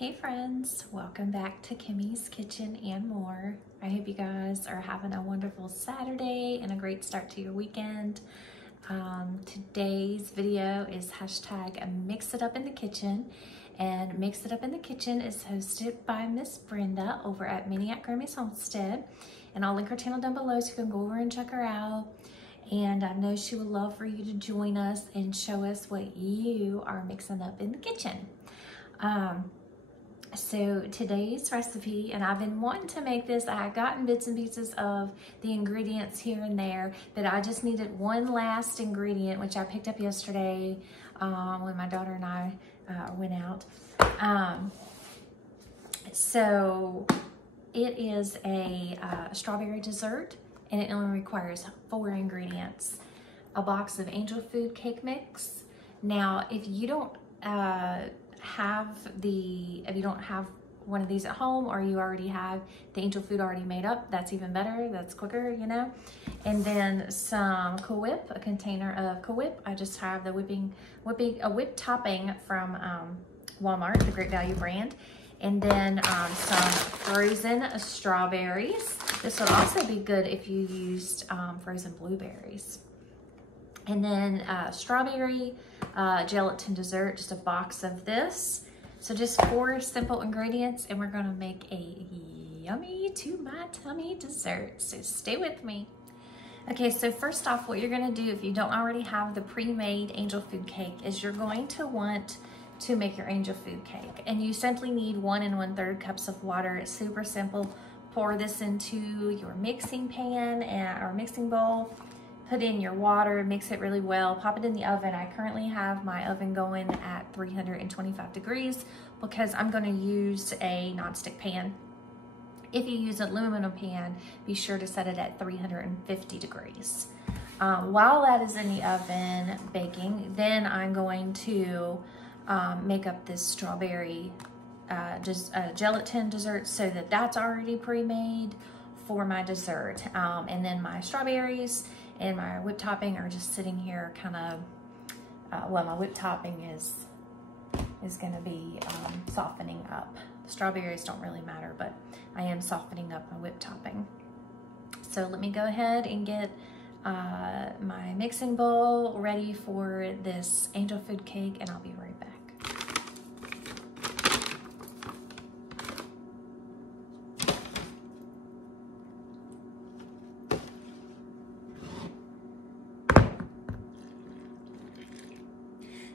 Hey friends, welcome back to Kimmy's Kitchen and More. I hope you guys are having a wonderful Saturday and a great start to your weekend. Today's video is hashtag Mix It Up in the Kitchen, and Mix It Up in the Kitchen is hosted by Miss Brenda over at Maniac Grammy's Homestead, and I'll link her channel down below so you can go over and check her out. And I know she would love for you to join us and show us what you are mixing up in the kitchen. So today's recipe, and I've been wanting to make this, I had gotten bits and pieces of the ingredients here and there, but I just needed one last ingredient, which I picked up yesterday when my daughter and I went out. So it is a strawberry dessert, and it only requires 4 ingredients. A box of Angel Food cake mix. Now, if you don't if you don't have one of these at home, or you already have the Angel Food already made up, that's even better. That's quicker, you know. And then some Cool Whip, a container of Cool Whip. I just have the whipped topping from Walmart, the Great Value brand. And then some frozen strawberries. This would also be good if you used frozen blueberries. And then strawberry gelatin dessert, just a box of this. So just 4 simple ingredients, and we're gonna make a yummy to my tummy dessert. So stay with me. Okay, so first off, what you're gonna do if you don't already have the pre-made Angel Food cake is you're going to want to make your Angel Food cake. And you simply need 1 1/3 cups of water. It's super simple. Pour this into your mixing pan or mixing bowl. Put in your water, mix it really well, pop it in the oven. I currently have my oven going at 325 degrees because I'm gonna use a nonstick pan. If you use an aluminum pan, be sure to set it at 350 degrees. While that is in the oven baking, then I'm going to make up this strawberry gelatin dessert so that that's already pre-made for my dessert. And then my strawberries and my whipped topping are just sitting here kind of, well, my whipped topping is gonna be softening up. The strawberries don't really matter, but I am softening up my whipped topping. So let me go ahead and get my mixing bowl ready for this Angel Food cake, and I'll be right back.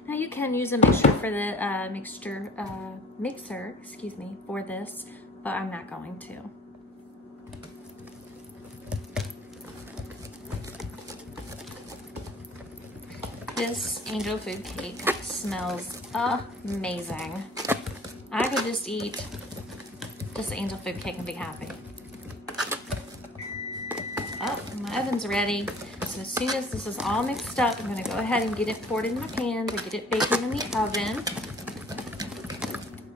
Now you can use a mixture for the mixer, excuse me, for this, but I'm not going to. This Angel Food cake smells amazing. I could just eat this Angel Food cake and be happy. Oh, my oven's ready. So as soon as this is all mixed up, I'm gonna go ahead and get it poured in my pan to get it baking in the oven.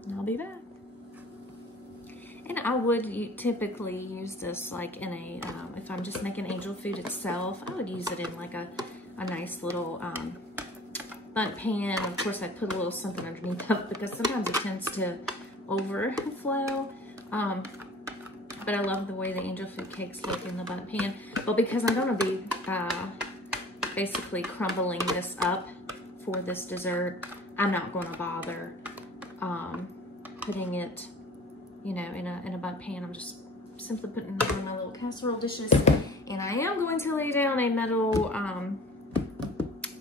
And I'll be back. And I would typically use this like in a, if I'm just making Angel Food itself, I would use it in like a nice little bundt pan. Of course, I put a little something underneath it because sometimes it tends to overflow. But I love the way the Angel Food cakes look in the bundt pan. But because I'm gonna be basically crumbling this up for this dessert, I'm not gonna bother putting it, you know, in a bundt pan. I'm just simply putting it on my little casserole dishes. And I am going to lay down a metal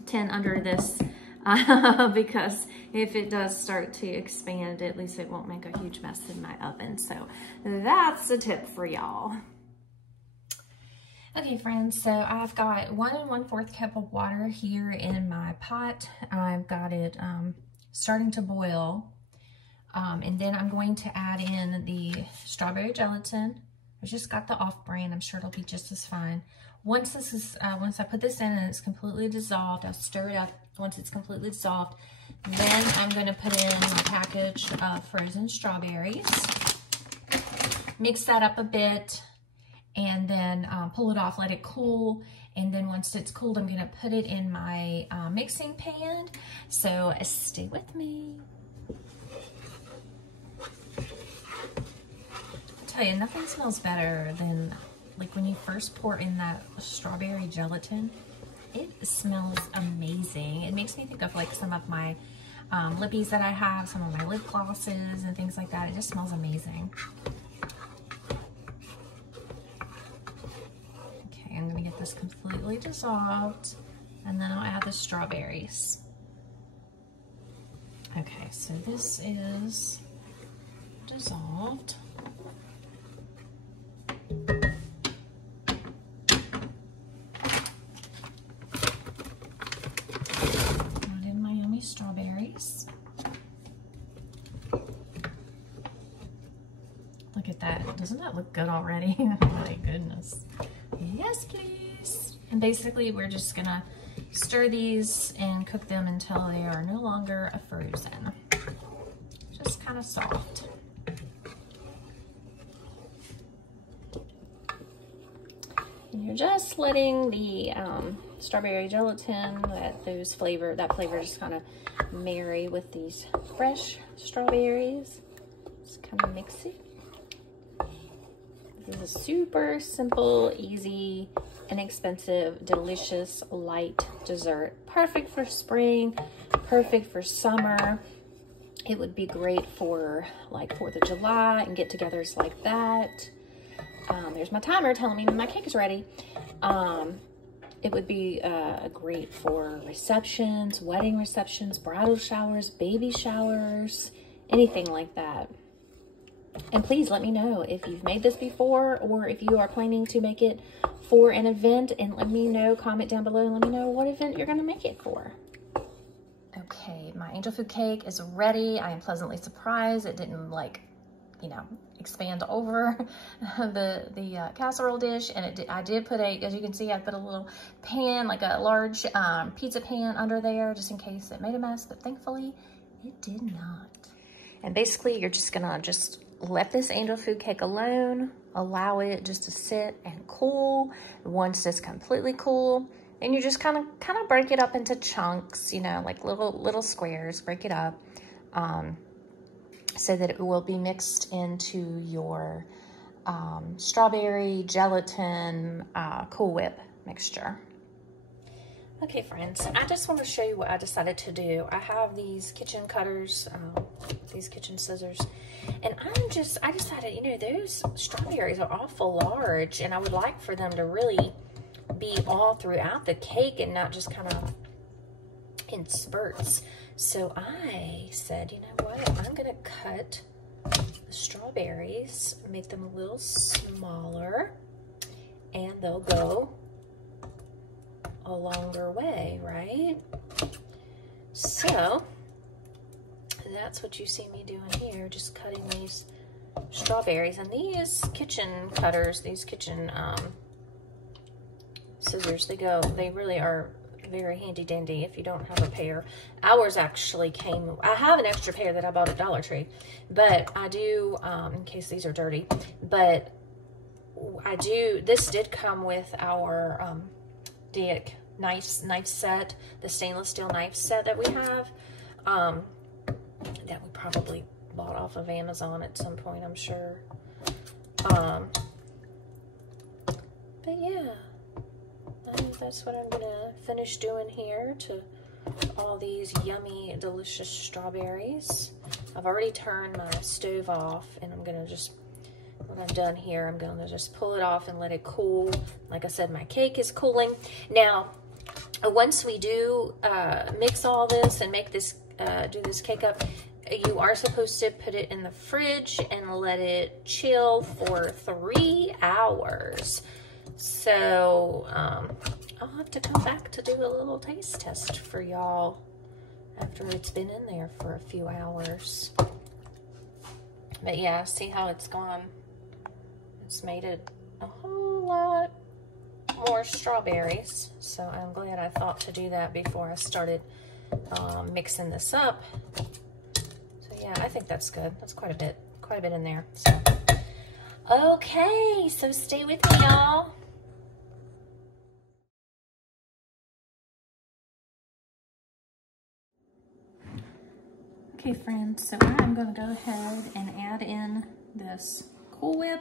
tin under this because if it does start to expand, at least it won't make a huge mess in my oven. So that's a tip for y'all. Okay friends, so I've got 1 1/4 cup of water here in my pot. I've got it starting to boil. And then I'm going to add in the strawberry gelatin. I just got the off-brand. I'm sure it'll be just as fine. Once I put this in and it's completely dissolved, I'll stir it up. Once it's completely dissolved, then I'm going to put in my package of frozen strawberries. Mix that up a bit, and then pull it off, let it cool. And then once it's cooled, I'm going to put it in my mixing pan. So stay with me. tell you, nothing smells better than like when you first pour in that strawberry gelatin. It smells amazing. It makes me think of like some of my lippies that I have, some of my lip glosses and things like that. It just smells amazing. Okay, I'm gonna get this completely dissolved and then I'll add the strawberries. Okay, so this is dissolved. Strawberries. Look at that. Doesn't that look good already? Oh my goodness. Yes, please. And basically we're just gonna stir these and cook them until they are no longer frozen. Just kind of soft. And you're just letting the strawberry gelatin, that flavor just kind of marry with these fresh strawberries. Just kind of mix it. This is a super simple, easy, inexpensive, delicious, light dessert. Perfect for spring, perfect for summer. It would be great for like 4th of July and get-togethers like that. There's my timer telling me my cake is ready. It would be great for receptions, wedding receptions, bridal showers, baby showers, anything like that. And please let me know if you've made this before or if you are planning to make it for an event, and let me know, comment down below and let me know what event you're going to make it for. Okay, my angel food cake is ready. I am pleasantly surprised it didn't expand over the casserole dish, and I did put as you can see, I put a little pan, like a large pizza pan under there just in case it made a mess, but thankfully it did not. And basically you're just gonna let this angel food cake alone, allow it just to sit and cool. Once it's completely cool, and you just kind of break it up into chunks, like little squares, break it up. So that it will be mixed into your strawberry gelatin Cool Whip mixture. Okay, friends, I just want to show you what I decided to do. I have these kitchen cutters, these kitchen scissors, and I decided, those strawberries are awful large, and I would like for them to really be all throughout the cake and not just kind of in spurts. So I said, you know what, I'm gonna cut the strawberries, make them a little smaller, and they'll go a longer way, right? So that's what you see me doing here, just cutting these strawberries. And these kitchen cutters, these kitchen scissors, they really are very handy dandy if you don't have a pair. Ours actually came, I have an extra pair that I bought at Dollar Tree, but I do, in case these are dirty, but this did come with our Dick knife set, the stainless steel knife set that we have, that we probably bought off of Amazon at some point, I'm sure. But yeah, that's what I'm gonna finish doing here to all these yummy, delicious strawberries. I've already turned my stove off, and I'm gonna when I'm done here, I'm gonna just pull it off and let it cool. Like I said, my cake is cooling. Now, once we do mix all this and make this, do this cake up, you are supposed to put it in the fridge and let it chill for 3 hours. So I'll have to come back to do a little taste test for y'all after it's been in there for a few hours. But yeah, see how it's gone. It's made it a whole lot more strawberries. So I'm glad I thought to do that before I started mixing this up. So yeah, I think that's good. That's quite a bit in there. So okay, so stay with me, y'all. Okay, friends, so I'm going to go ahead and add in this Cool Whip.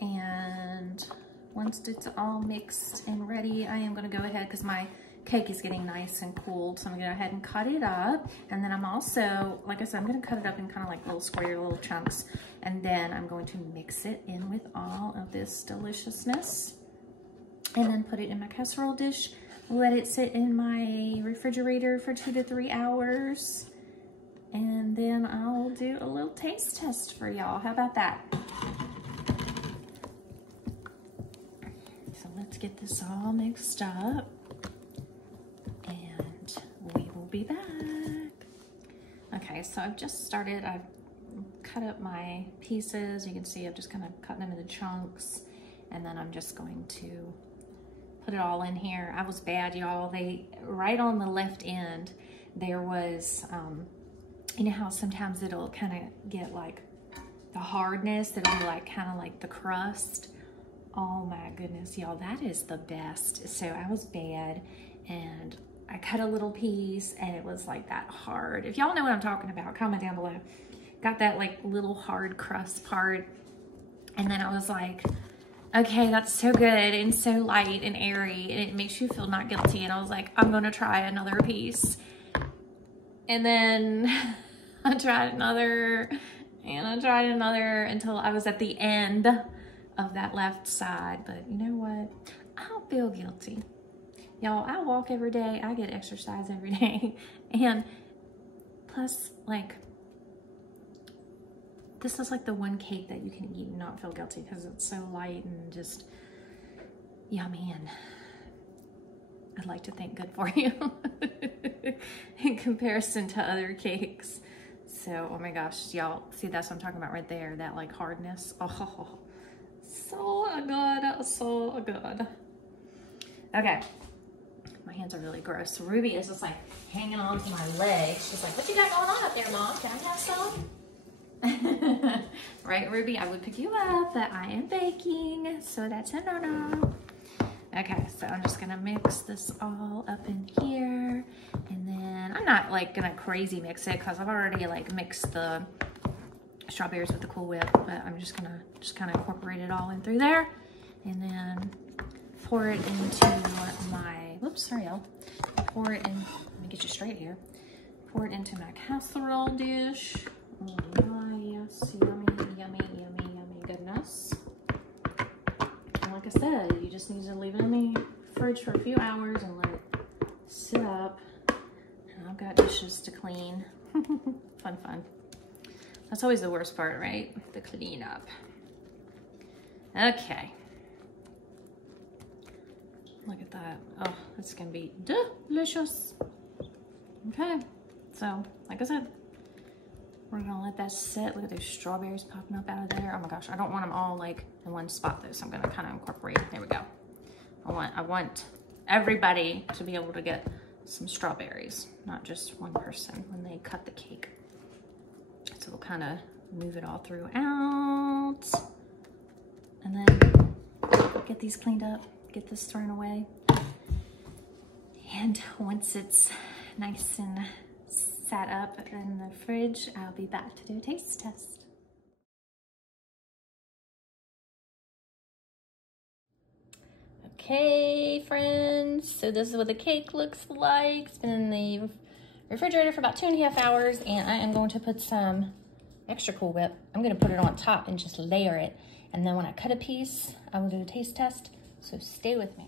And once it's all mixed and ready, I am gonna go ahead, because my cake is getting nice and cooled, so I'm gonna go ahead and cut it up. And then I'm also, like I said, I'm gonna cut it up in kind of like little square little chunks. And then I'm going to mix it in with all of this deliciousness. And then put it in my casserole dish. Let it sit in my refrigerator for 2 to 3 hours. And then I'll do a little taste test for y'all. How about that? So let's get this all mixed up. And we will be back. Okay, so I've just started. I've cut up my pieces. You can see I've just kind of cut them into chunks. And then I'm just going to put it all in here. I was bad, y'all. Right on the left end, there was, you know how sometimes it'll kind of get like the hardness, it'll be like kind of like the crust. Oh my goodness, y'all, that is the best. So I was bad, and I cut a little piece and it was like that hard. If y'all know what I'm talking about, comment down below. Got that like little hard crust part. And then I was like, okay, that's so good and so light and airy, and it makes you feel not guilty. And I was like, I'm gonna try another piece. And then I tried another, and I tried another until I was at the end of that left side. But you know what? I don't feel guilty. Y'all, I walk every day. I get exercise every day. And plus, like, this is like the one cake that you can eat and not feel guilty because it's so light and just yummy, and I'd like to think good for you in comparison to other cakes. So, oh my gosh, y'all, see, that's what I'm talking about right there, that like hardness. Oh, so good, so good. Okay, my hands are really gross. Ruby is just like hanging on to my leg. She's like, what you got going on up there, Mom? Can I have some? Right, Ruby? I would pick you up, but I am baking, so that's a no-no. Okay, so I'm just gonna mix this all up in here, and then I'm not like gonna crazy mix it because I've already like mixed the strawberries with the Cool Whip, but I'm just gonna kind of incorporate it all in through there, and then pour it into my, whoops, sorry y'all. Pour it in, let me get you straight here. Pour it into my casserole dish. Oh my, yes, yummy, yummy, yummy, yummy goodness. And like I said, you just need to leave it in the fridge for a few hours and let it sit up. And I've got dishes to clean. Fun, fun. That's always the worst part, right? The cleanup. Okay. Look at that. Oh, it's gonna be delicious. Okay, so like I said, we're gonna let that sit. Look at those strawberries popping up out of there. Oh my gosh, I don't want them all like in one spot though, so I'm gonna kind of incorporate. There we go. I want everybody to be able to get some strawberries, not just one person when they cut the cake. So we'll kind of move it all throughout, and then get these cleaned up, get this thrown away. And once it's nice and sat up in the fridge, I'll be back to do a taste test. Okay, friends, so this is what the cake looks like. It's been in the refrigerator for about 2.5 hours, and I am going to put some extra Cool Whip. I'm gonna put it on top and just layer it. And then when I cut a piece, I will do a taste test, so stay with me.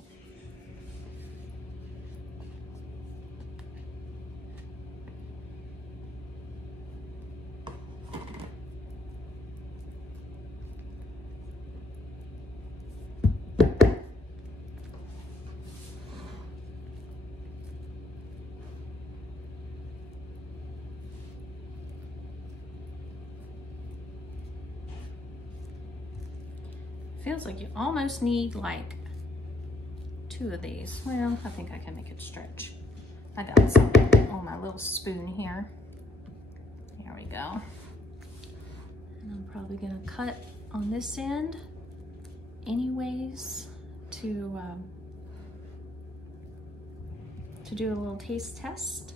Feels like you almost need like 2 of these. Well, I think I can make it stretch. I got some on my little spoon here. There we go. And I'm probably gonna cut on this end anyways to do a little taste test.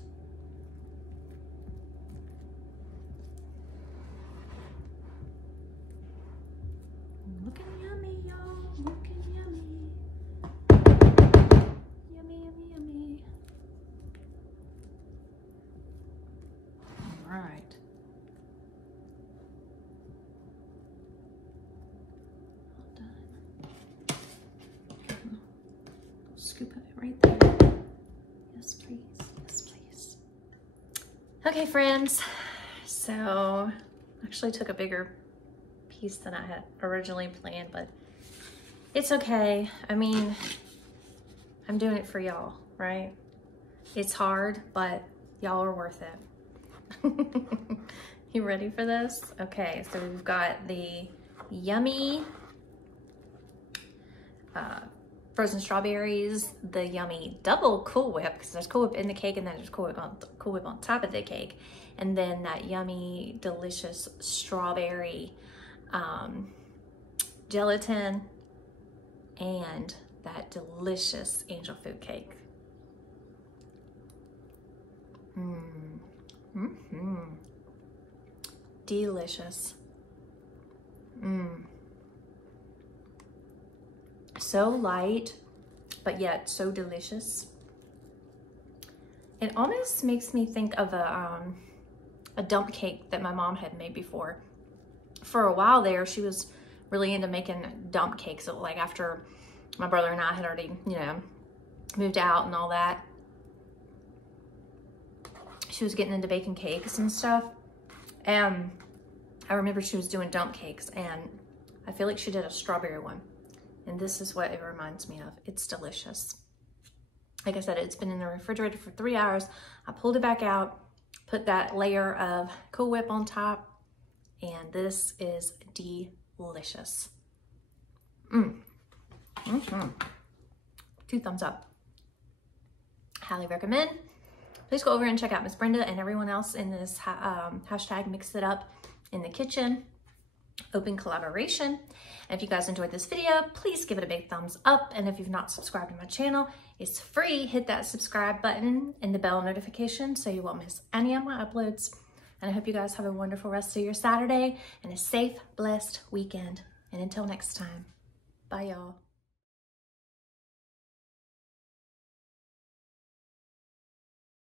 All right. All done. Scoop it right there. Yes, please. Yes, please. Okay, friends. So, actually took a bigger piece than I had originally planned, but it's okay. I mean, I'm doing it for y'all, right? It's hard, but y'all are worth it. You ready for this? Okay, so we've got the yummy frozen strawberries, the yummy double Cool Whip, because there's Cool Whip in the cake and then there's Cool Whip on top of the cake. And then that yummy, delicious strawberry gelatin and that delicious angel food cake. Delicious. So light, but yet so delicious. It almost makes me think of a dump cake that my mom had made before. For a while there, she was really into making dump cakes. So like after my brother and I had already, you know, moved out and all that, she was getting into baking cakes and stuff. And I remember she was doing dump cakes, and I feel like she did a strawberry one. And this is what it reminds me of. It's delicious. Like I said, it's been in the refrigerator for 3 hours. I pulled it back out, put that layer of Cool Whip on top, and this is delicious. 2 thumbs up. Highly recommend. Please go over and check out Miss Brenda and everyone else in this hashtag Mix It Up in the Kitchen open collaboration. And if you guys enjoyed this video, please give it a big thumbs up. And if you've not subscribed to my channel, it's free. Hit that subscribe button and the bell notification so you won't miss any of my uploads. And I hope you guys have a wonderful rest of your Saturday and a safe, blessed weekend. And until next time, bye y'all.